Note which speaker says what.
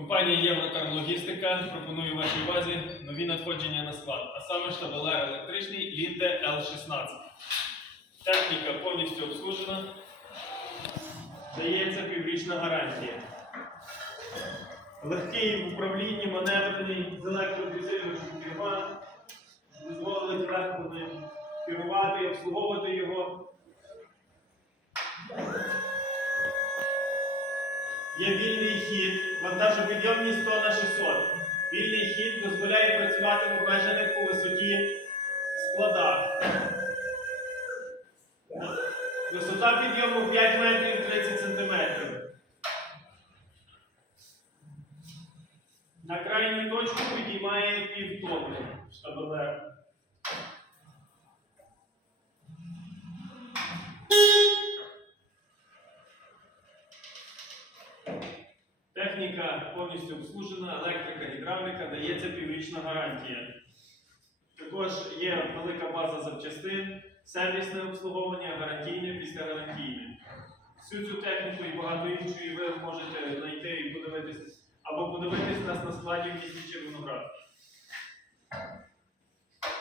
Speaker 1: Компанія Єврокарлогістика пропонує вашій увазі нові надходження на склад, а саме штабелер електричний Лінде L16. Техніка повністю обслужена. Дається піврічна гарантія. Легкий в управлінні, маневрений з електродвізильним керма. Дозволить легко ним керувати, обслуговувати його. Є вільний хід, вантажопідйомність 100 на 600. Вільний хід дозволяє працювати в обмежених по висоті складах. Висота підйому 5 метрів 30 сантиметрів. На крайню точку підіймає півтони штабелер. Техніка повністю обслужена, електрика, гідравліка, дається піврічна гарантія. Також є велика база запчастин, сервісне обслуговування, гарантійне, післягарантійне. Всю цю техніку і багато іншої ви можете знайти і подивитись, або подивитись нас на складі в місті Червоноград.